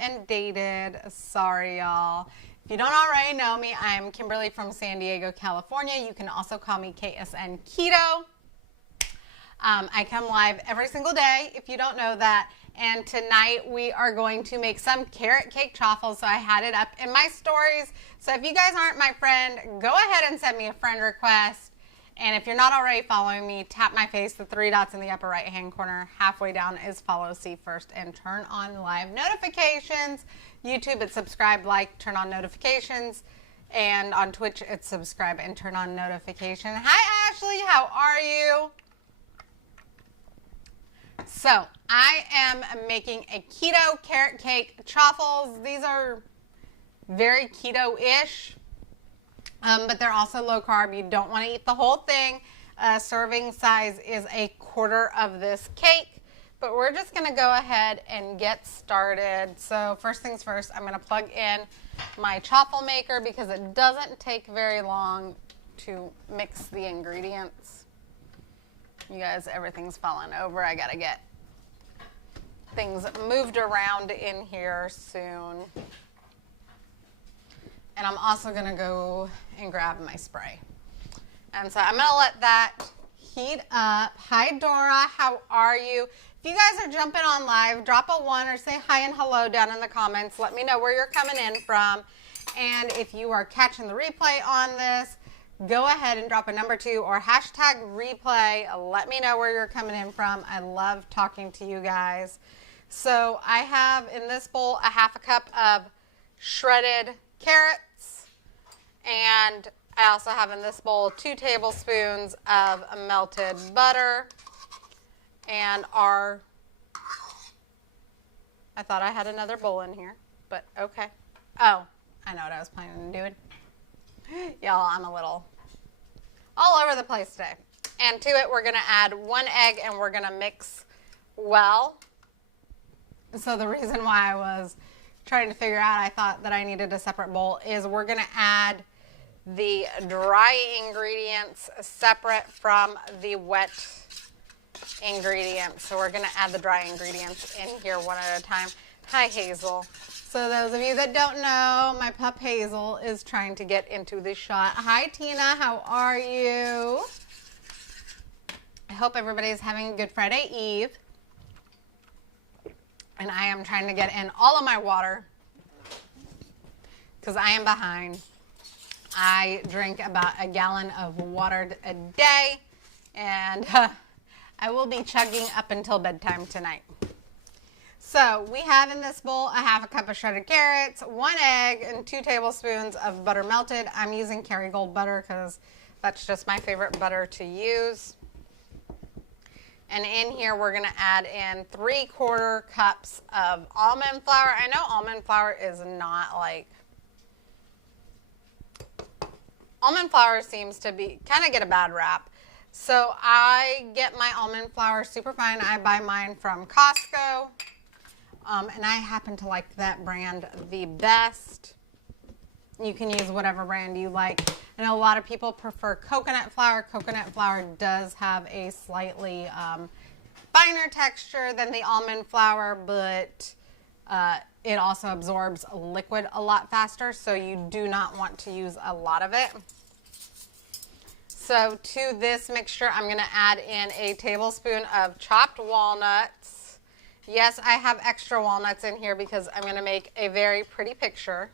and dated. Sorry, y'all. If you don't already know me, I am Kimberly from San Diego, California. You can also call me KSN Keto. I come live every single day, if you don't know that. And tonight we are going to make some carrot cake truffles. So I had it up in my stories. So if you guys aren't my friend, go ahead and send me a friend request. And if you're not already following me, tap my face, the 3 dots in the upper right hand corner. Halfway down is follow, see first, and turn on live notifications. YouTube, it's subscribe, like, turn on notifications. And on Twitch, it's subscribe and turn on notification. Hi, Ashley. How are you? So I am making a keto carrot cake truffles. These are very keto-ish, but they're also low carb. You don't want to eat the whole thing. Serving size is 1/4 of this cake, but we're just going to go ahead and get started. So first things first, I'm going to plug in my truffle maker because it doesn't take very long to mix the ingredients. You guys, everything's falling over. I got to get things moved around in here soon. And I'm also going to go and grab my spray. And so I'm going to let that heat up. Hi, Dora. How are you? If you guys are jumping on live, drop a 1 or say hi and hello down in the comments. Let me know where you're coming in from. And if you are catching the replay on this, go ahead and drop a number 2 or hashtag replay. Let me know where you're coming in from. I love talking to you guys. So I have in this bowl a 1/2 cup of shredded carrots. And I also have in this bowl 2 tablespoons of melted butter. And I thought I had another bowl in here, but okay. Oh, I know what I was planning on doing. Y'all, I'm a little all over the place today. And to it, we're going to add 1 egg and we're going to mix well. So the reason why I was trying to figure out I thought that I needed a separate bowl is we're going to add the dry ingredients separate from the wet ingredients. So we're going to add the dry ingredients in here one at a time. Hi, Hazel. So those of you that don't know, my pup Hazel is trying to get into the shot. Hi, Tina. How are you? I hope everybody is having a good Friday Eve. And I am trying to get in all of my water because I am behind. I drink about a gallon of water a day, and I will be chugging up until bedtime tonight. So we have in this bowl a 1/2 cup of shredded carrots, 1 egg, and 2 tablespoons of butter melted. I'm using Kerrygold butter because that's just my favorite butter to use. And in here we're going to add in 3/4 cups of almond flour. I know almond flour is not like... Almond flour seems to be kind of get a bad rap. So I get my almond flour super fine. I buy mine from Costco. And I happen to like that brand the best. You can use whatever brand you like. I know a lot of people prefer coconut flour. Coconut flour does have a slightly finer texture than the almond flour, but it also absorbs liquid a lot faster, so you do not want to use a lot of it. So to this mixture, I'm going to add in a tablespoon of chopped walnuts. Yes, I have extra walnuts in here because I'm going to make a very pretty picture.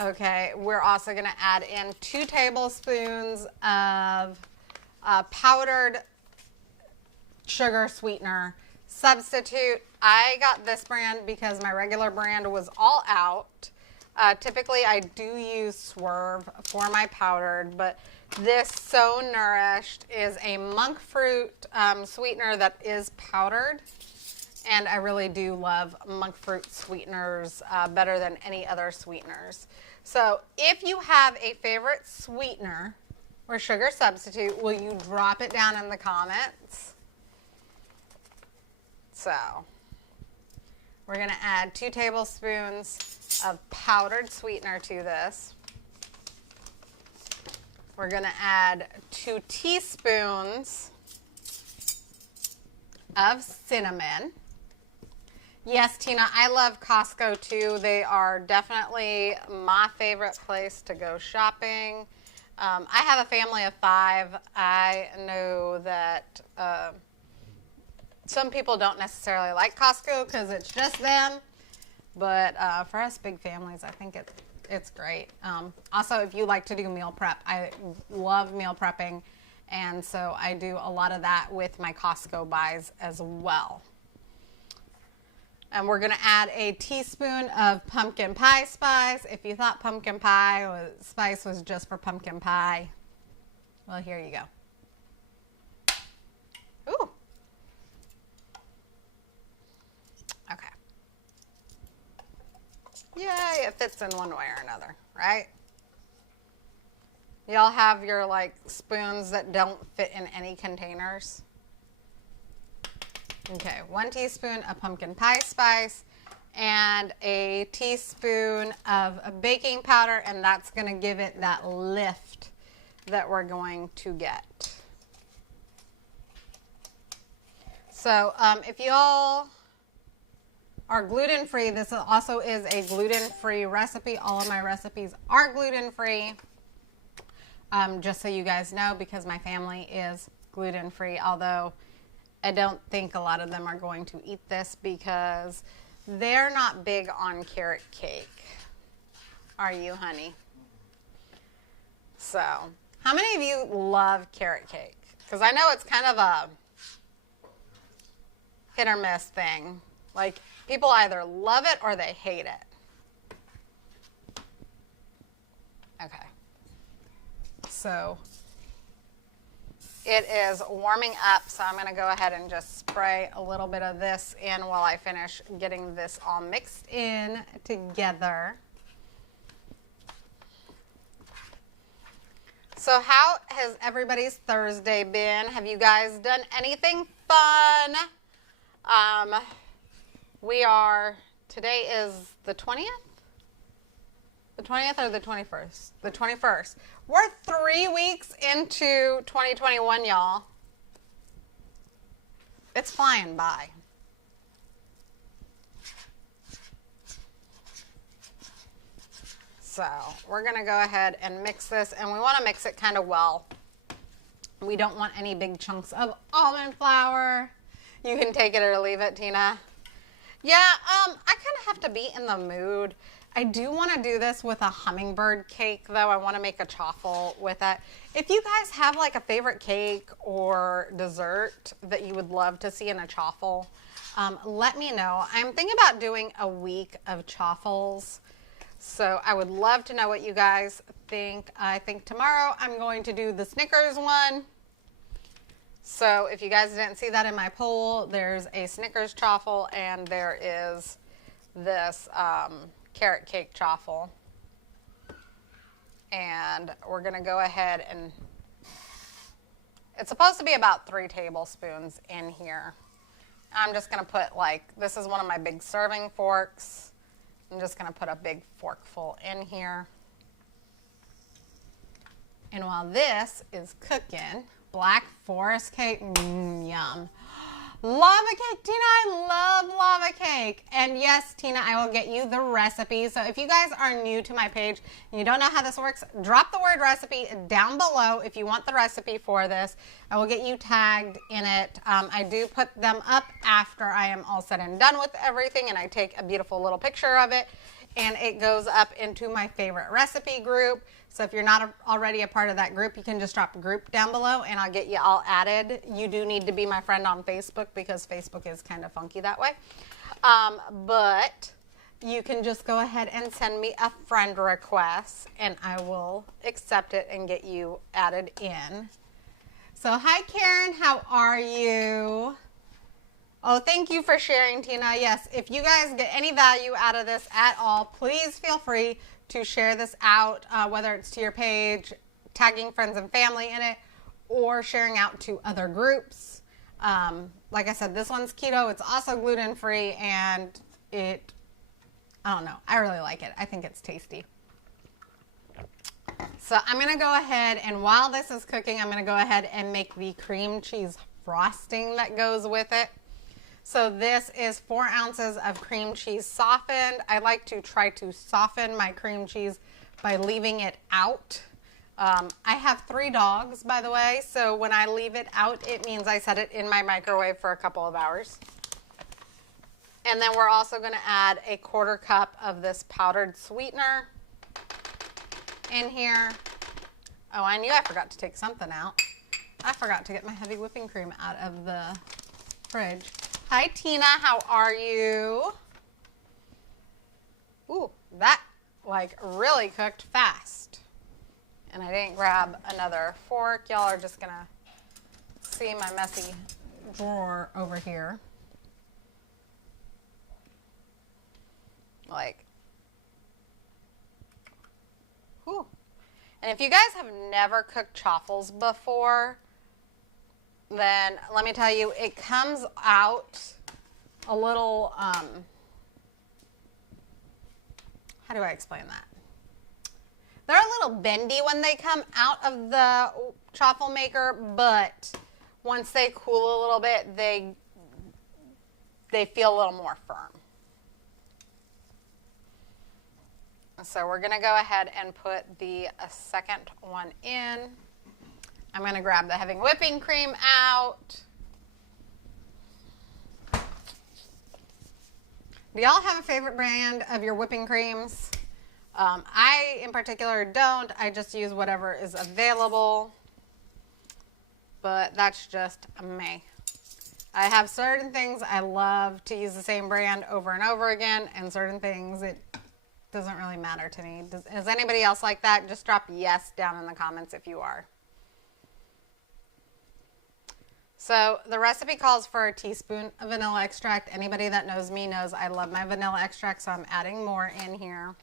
Okay, we're also going to add in 2 tablespoons of powdered sugar sweetener substitute. I got this brand because my regular brand was all out. Typically, I do use Swerve for my powdered, but this So Nourished is a monk fruit sweetener that is powdered. And I really do love monk fruit sweeteners better than any other sweeteners. So if you have a favorite sweetener or sugar substitute, will you drop it down in the comments? So we're going to add 2 tablespoons of powdered sweetener to this. We're going to add 2 teaspoons of cinnamon. Yes, Tina, I love Costco too. They are definitely my favorite place to go shopping. I have a family of 5. I know that some people don't necessarily like Costco because it's just them. But for us big families, I think it's great. Also, if you like to do meal prep, I love meal prepping. And so I do a lot of that with my Costco buys as well. And we're going to add a teaspoon of pumpkin pie spice. If you thought pumpkin pie spice was just for pumpkin pie, well, here you go. Ooh. Okay. Yay, it fits in one way or another, right? Y'all have your like spoons that don't fit in any containers. Okay, 1 teaspoon of pumpkin pie spice and a teaspoon of baking powder, and that's going to give it that lift that we're going to get. So if y'all are gluten-free, this also is a gluten-free recipe. All of my recipes are gluten-free, just so you guys know, because my family is gluten-free, although I don't think a lot of them are going to eat this because they're not big on carrot cake. Are you, honey? So, how many of you love carrot cake? Because I know it's kind of a hit or miss thing. Like, people either love it or they hate it. Okay. So, it is warming up, so I'm going to go ahead and just spray a little bit of this in while I finish getting this all mixed in together. So how has everybody's Thursday been? Have you guys done anything fun? Today is the 20th? The 20th or the 21st? The 21st. We're 3 weeks into 2021, y'all. It's flying by. So we're going to go ahead and mix this, and we want to mix it kind of well. We don't want any big chunks of almond flour. You can take it or leave it, Tina. Yeah, I kind of have to be in the mood. I do want to do this with a hummingbird cake, though. I want to make a chaffle with it. If you guys have like a favorite cake or dessert that you would love to see in a chaffle, let me know. I'm thinking about doing a week of chaffles, so I would love to know what you guys think. I think tomorrow I'm going to do the Snickers one. So if you guys didn't see that in my poll, there's a Snickers chaffle and there is this carrot cake chaffle. And we're going to go ahead and it's supposed to be about 3 tablespoons in here. I'm just going to put this is one of my big serving forks. I'm just going to put a big forkful in here. And while this is cooking, Black Forest cake, yum. Lava cake, Tina, I love lava cake. And yes, Tina, I will get you the recipe. So if you guys are new to my page and you don't know how this works, drop the word recipe down below if you want the recipe for this. I will get you tagged in it. I do put them up after I am all said and done with everything, and I take a beautiful little picture of it, and it goes up into my favorite recipe group. So if you're not already a part of that group, you can just drop a group down below and I'll get you all added. You do need to be my friend on Facebook because Facebook is kind of funky that way. But you can just go ahead and send me a friend request and I will accept it and get you added in. So hi Karen, how are you? Oh, thank you for sharing, Tina. Yes, if you guys get any value out of this at all, please feel free to share this out, whether it's to your page, tagging friends and family in it, or sharing out to other groups. Like I said, this one's keto. It's also gluten-free, and I don't know. I really like it. I think it's tasty. So I'm going to go ahead, and while this is cooking, I'm going to go ahead and make the cream cheese frosting that goes with it. So this is 4 ounces of cream cheese softened. I like to try to soften my cream cheese by leaving it out. I have 3 dogs, by the way, so when I leave it out, it means I set it in my microwave for a couple of hours. And then we're also going to add a 1/4 cup of this powdered sweetener in here. Oh, I knew I forgot to take something out. I forgot to get my heavy whipping cream out of the fridge. Hi, Tina. How are you? Ooh, that like really cooked fast. And I didn't grab another fork. Y'all are just gonna see my messy drawer over here. Like, whew. And if you guys have never cooked chaffles before, then let me tell you, it comes out a little, how do I explain that? They're a little bendy when they come out of the chaffle maker, but once they cool a little bit, they feel a little more firm. So we're going to go ahead and put the second one in. I'm going to grab the heavy whipping cream out. Do y'all have a favorite brand of your whipping creams? I, in particular, don't. I just use whatever is available. But that's just me. I have certain things I love to use the same brand over and over again, and certain things it doesn't really matter to me. Is anybody else like that? Just drop yes down in the comments if you are. So the recipe calls for a teaspoon of vanilla extract. Anybody that knows me knows I love my vanilla extract, so I'm adding more in here.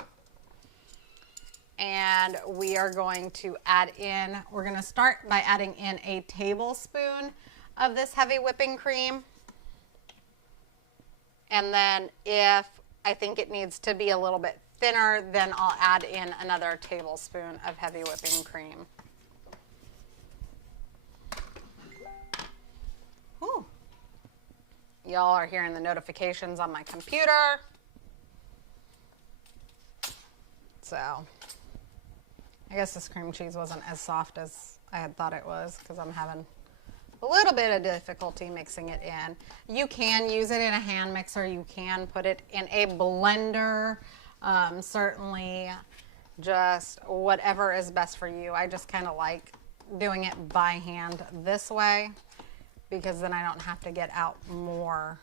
And we are going to add in, we're going to start by adding in a tablespoon of this heavy whipping cream. And then if I think it needs to be a little bit thinner, then I'll add in another tablespoon of heavy whipping cream. Whew. Y'all are hearing the notifications on my computer. So I guess this cream cheese wasn't as soft as I had thought it was because I'm having a little bit of difficulty mixing it in. You can use it in a hand mixer. You can put it in a blender. Certainly just whatever is best for you. I just kind of like doing it by hand this way because then I don't have to get out more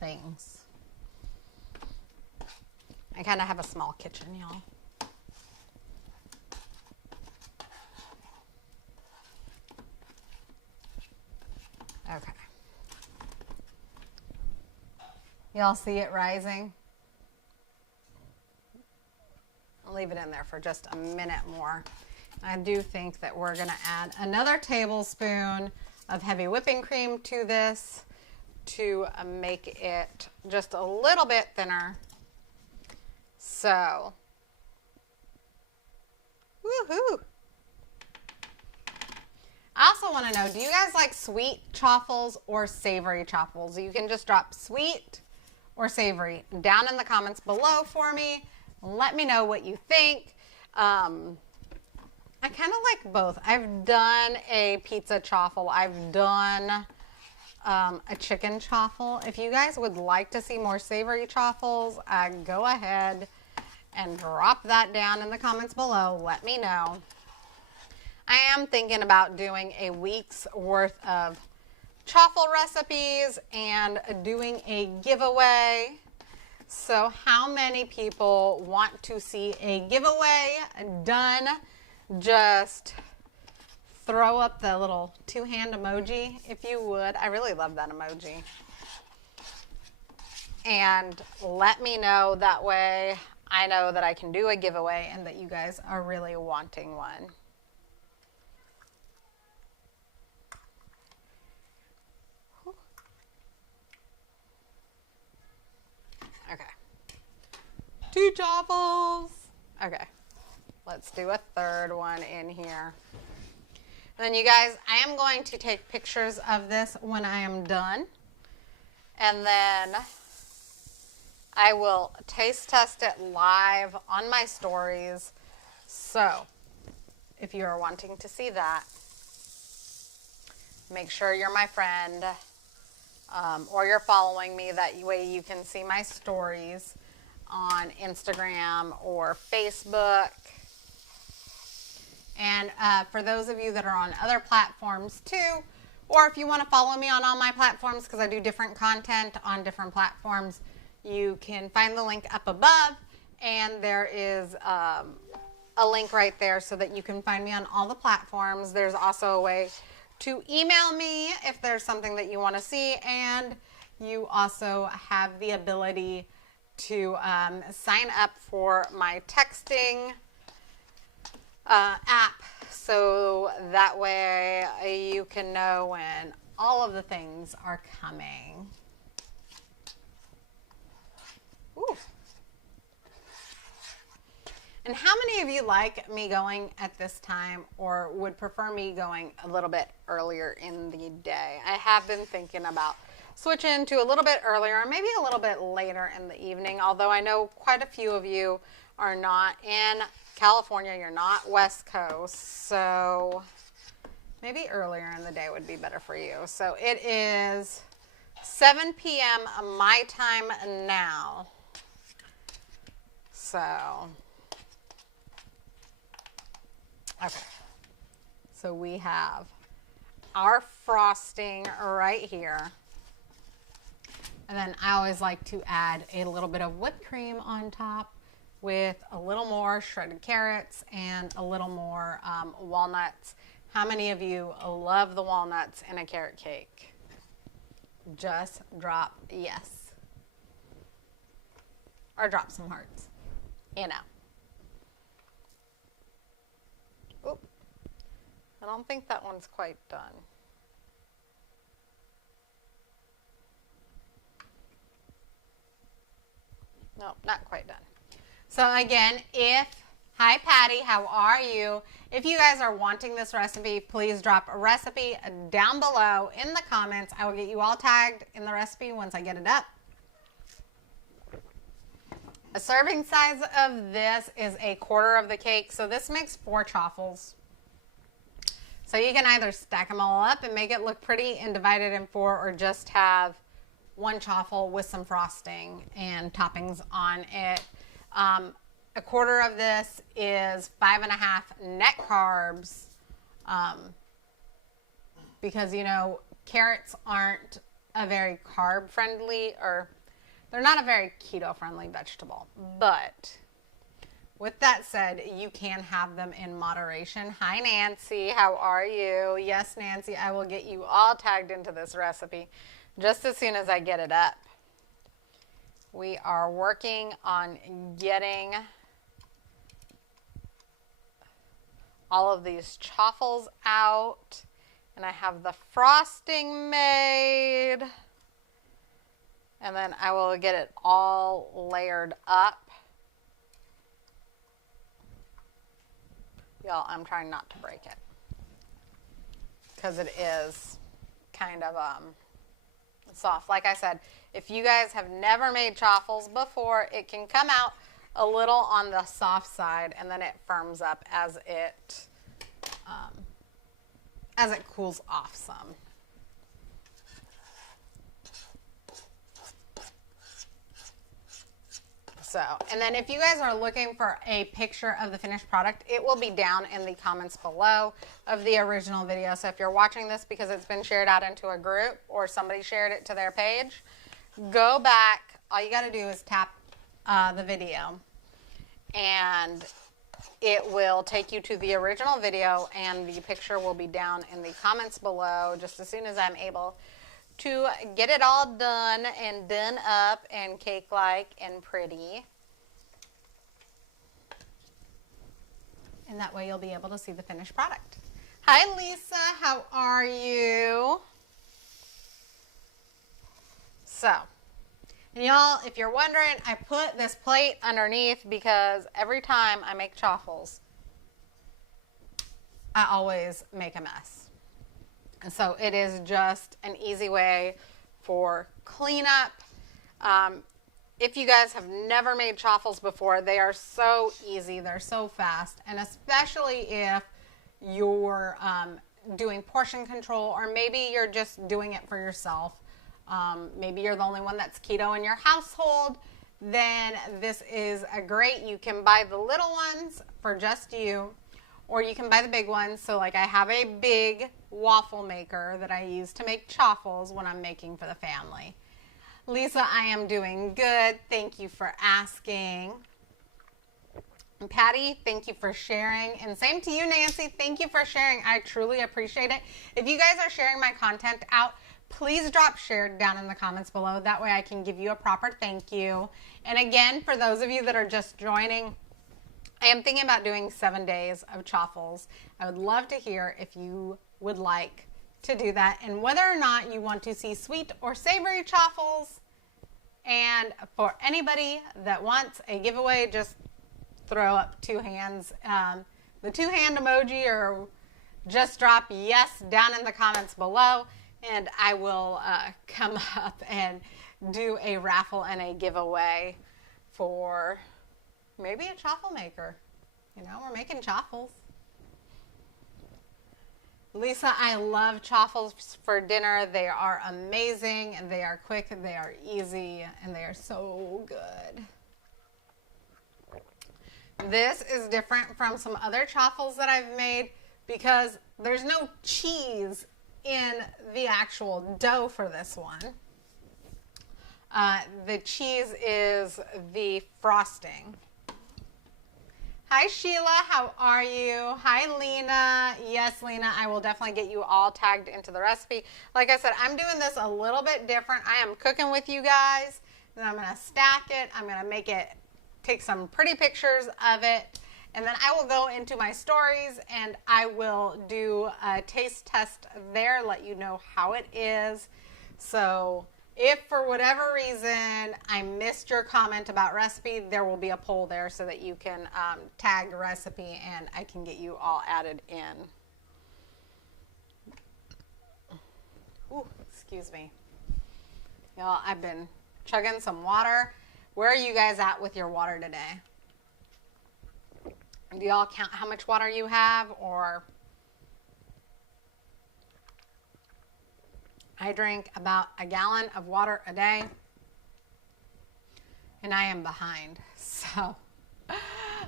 things. I kind of have a small kitchen, y'all. Okay. Y'all see it rising? I'll leave it in there for just a minute more. I do think that we're going to add another tablespoon of heavy whipping cream to this to make it just a little bit thinner. So, woohoo! I also want to know, do you guys like sweet chaffles or savory chaffles? You can just drop sweet or savory down in the comments below for me. Let me know what you think. I kind of like both. I've done a pizza chaffle. I've done a chicken chaffle. If you guys would like to see more savory chaffles, go ahead and drop that down in the comments below. Let me know. I am thinking about doing a week's worth of chaffle recipes and doing a giveaway. So how many people want to see a giveaway done? Just throw up the little 2-hand emoji if you would. I really love that emoji. And let me know, that way I know that I can do a giveaway and that you guys are really wanting one. Okay. 2 chaffles. Okay. Let's do a third one in here. Then you guys, I am going to take pictures of this when I am done. And then I will taste test it live on my stories. So if you are wanting to see that, make sure you're my friend, or you're following me. That way you can see my stories on Instagram or Facebook. And for those of you that are on other platforms too, or if you want to follow me on all my platforms, because I do different content on different platforms, you can find the link up above, and there is a link right there so that you can find me on all the platforms. There's also a way to email me if there's something that you want to see, and you also have the ability to sign up for my texting app, so that way you can know when all of the things are coming. Ooh. And how many of you like me going at this time, or would prefer me going a little bit earlier in the day? I have been thinking about switching to a little bit earlier, maybe a little bit later in the evening, although I know quite a few of you are not in California, you're not West Coast, so maybe earlier in the day would be better for you. So it is 7 p.m. my time now. So, okay. So we have our frosting right here. And then I always like to add a little bit of whipped cream on top with a little more shredded carrots and a little more walnuts. How many of you love the walnuts in a carrot cake? Just drop yes. Or drop some hearts. You know. Oop. I don't think that one's quite done. No, not quite done. So again, hi Patty, how are you? If you guys are wanting this recipe, please drop a recipe down below in the comments. I will get you all tagged in the recipe once I get it up. A serving size of this is 1/4 of the cake. So this makes 4 chaffles. So you can either stack them all up and make it look pretty and divide it in 4, or just have 1 chaffle with some frosting and toppings on it. 1/4 of this is 5.5 net carbs, because you know carrots aren't a very carb friendly, or they're not a very keto friendly vegetable. But with that said, you can have them in moderation. Hi Nancy, how are you? Yes Nancy, I will get you all tagged into this recipe just as soon as I get it up. We are working on getting all of these chaffles out, and I have the frosting made, and then I will get it all layered up. Y'all, I'm trying not to break it because it is kind of soft. Like I said, if you guys have never made chaffles before, it can come out a little on the soft side, and then it firms up as it cools off some. So, and then if you guys are looking for a picture of the finished product, it will be down in the comments below of the original video. So if you're watching this because it's been shared out into a group or somebody shared it to their page, go back. All you got to do is tap the video, and it will take you to the original video, and the picture will be down in the comments below just as soon as I'm able to get it all done and done up and cake-like and pretty. And that way you'll be able to see the finished product. Hi Lisa, how are you? So, and y'all, if you're wondering, I put this plate underneath because every time I make chaffles, I always make a mess. And so it is just an easy way for cleanup. If you guys have never made chaffles before, they are so easy. They're so fast. And especially if you're doing portion control, or maybe you're just doing it for yourself. Maybe you're the only one that's keto in your household. Then this is a great, you can buy the little ones for just you, or you can buy the big ones. So like I have a big waffle maker that I use to make chaffles when I'm making for the family. Lisa, I am doing good. Thank you for asking. And Patty, thank you for sharing. And same to you, Nancy. Thank you for sharing. I truly appreciate it. If you guys are sharing my content out, please drop share down in the comments below. That way I can give you a proper thank you. And again, for those of you that are just joining, I am thinking about doing 7 days of chaffles. I would love to hear if you would like to do that and whether or not you want to see sweet or savory chaffles. And for anybody that wants a giveaway, just throw up 2 hands, the 2-hand emoji, or just drop yes down in the comments below, and I will come up and do a raffle and a giveaway for maybe a chaffle maker. You know, we're making chaffles. Lisa, I love chaffles for dinner. They are amazing, and they are quick, and they are easy, and they are so good. This is different from some other chaffles that I've made because there's no cheese in the actual dough for this one. The cheese is the frosting. Hi, Sheila. How are you? Hi, Lena. Yes, Lena, I will definitely get you all tagged into the recipe. Like I said, I'm doing this a little bit different. I am cooking with you guys. Then I'm going to stack it. I'm going to make it, take some pretty pictures of it. And then I will go into my stories and I will do a taste test there, let you know how it is. So if for whatever reason I missed your comment about recipe, there will be a poll there so that you can tag recipe and I can get you all added in. Ooh, excuse me. Y'all, I've been chugging some water. Where are you guys at with your water today? Do y'all count how much water you have? Or I drink about a gallon of water a day, and I am behind. So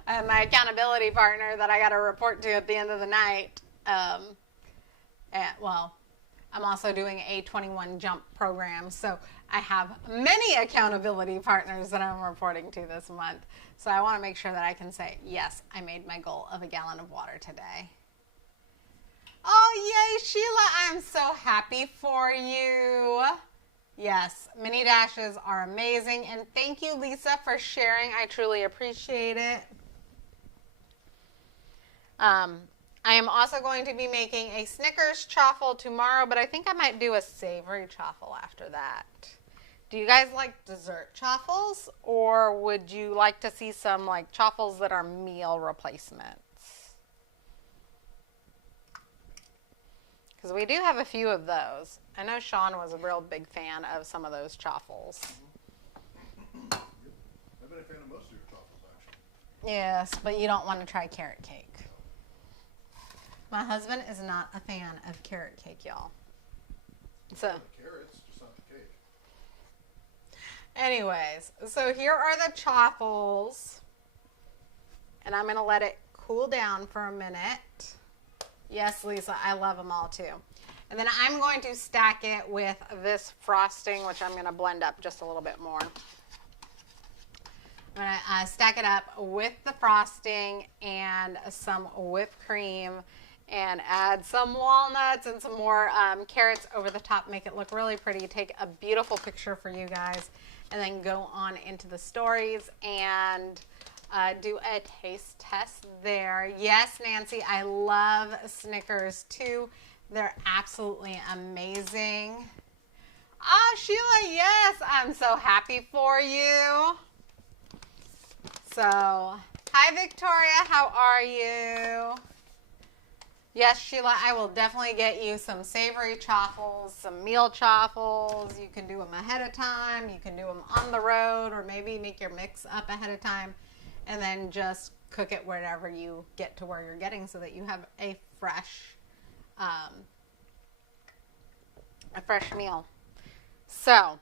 my accountability partner that I got to report to at the end of the night, well, I'm also doing a 21 jump program. So I have many accountability partners that I'm reporting to this month. So I want to make sure that I can say, yes, I made my goal of a gallon of water today. Oh, yay, Sheila. I'm so happy for you. Yes, mini dashes are amazing. And thank you, Lisa, for sharing. I truly appreciate it. I am also going to be making a Snickers chaffle tomorrow, but I think I might do a savory chaffle after that. Do you guys like dessert chaffles, or would you like to see some like chaffles that are meal replacements? Because we do have a few of those. I know Sean was a real big fan of some of those chaffles. I've been a fan of most of your chaffles, actually. Yes, but you don't want to try carrot cake. My husband is not a fan of carrot cake, y'all. So Carrots, just not the cake. anyways, so here are the chaffles. And I'm going to let it cool down for a minute. Yes, Lisa, I love them all too. And then I'm going to stack it with this frosting, which I'm going to blend up just a little bit more. I'm going to stack it up with the frosting and some whipped cream and add some walnuts and some more carrots over the top. Make it look really pretty. Take a beautiful picture for you guys. And then go on into the stories and do a taste test there. Yes, Nancy, I love Snickers too. They're absolutely amazing. Ah, Sheila, yes, I'm so happy for you. So, hi Victoria, how are you? Yes, Sheila, I will definitely get you some savory chaffles, some meal chaffles. You can do them ahead of time. You can do them on the road, or maybe make your mix up ahead of time and then just cook it wherever you get to where you're getting, so that you have a fresh meal. So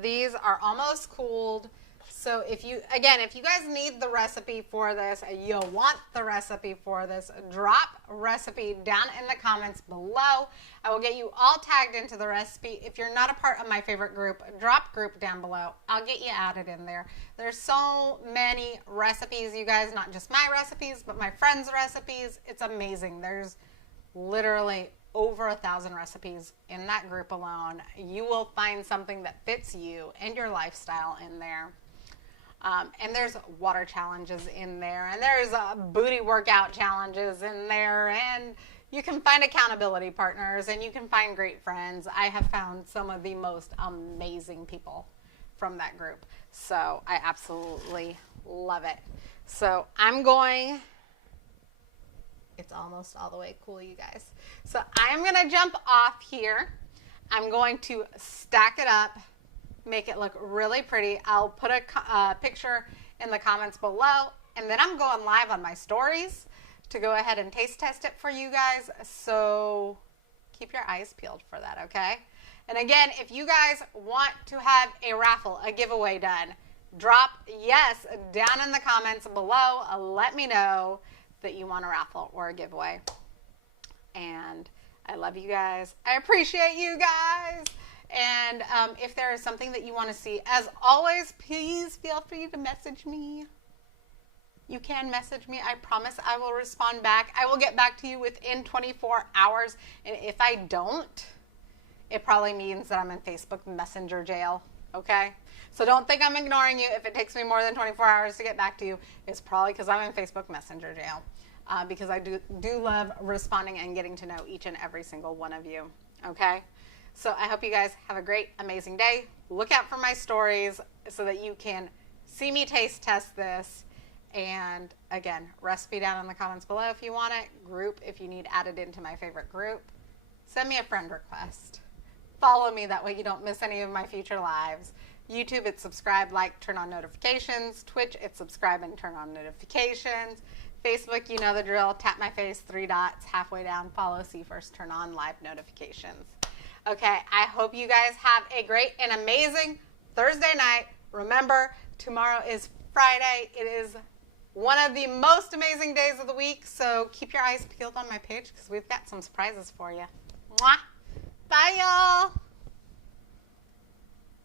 these are almost cooled. So if you guys need the recipe for this, you want the recipe for this, drop recipe down in the comments below. I will get you all tagged into the recipe. If you're not a part of my favorite group, drop group down below. I'll get you added in there. There's so many recipes, you guys, not just my recipes, but my friends' recipes. It's amazing. There's literally over 1,000 recipes in that group alone. You will find something that fits you and your lifestyle in there. And there's water challenges in there, and there's booty workout challenges in there, and you can find accountability partners, and you can find great friends. I have found some of the most amazing people from that group, so I absolutely love it. So it's almost all the way cool, you guys. So I'm going to jump off here. I'm going to stack it up, make it look really pretty. I'll put a picture in the comments below, and then I'm going live on my stories to go ahead and taste test it for you guys. So keep your eyes peeled for that, okay? And again, if you guys want to have a raffle, a giveaway done, drop yes down in the comments below. Let me know that you want a raffle or a giveaway. And I love you guys. I appreciate you guys. And if there is something that you want to see, as always, please feel free to message me. You can message me. I promise I will respond back. I will get back to you within 24 hours. And if I don't, it probably means that I'm in Facebook Messenger jail. Okay? So don't think I'm ignoring you. If it takes me more than 24 hours to get back to you, it's probably because I'm in Facebook Messenger jail. Because I do love responding and getting to know each and every single one of you. Okay? So I hope you guys have a great, amazing day. Look out for my stories so that you can see me taste test this. And again, recipe down in the comments below if you want it. Group if you need added into my favorite group. Send me a friend request. Follow me, that way you don't miss any of my future lives. YouTube, it's subscribe, like, turn on notifications. Twitch, it's subscribe and turn on notifications. Facebook, you know the drill. Tap my face, 3 dots, halfway down, follow, see first, turn on live notifications. Okay, I hope you guys have a great and amazing Thursday night. Remember, tomorrow is Friday. It is one of the most amazing days of the week, so keep your eyes peeled on my page because we've got some surprises for you. Mwah! Bye, y'all!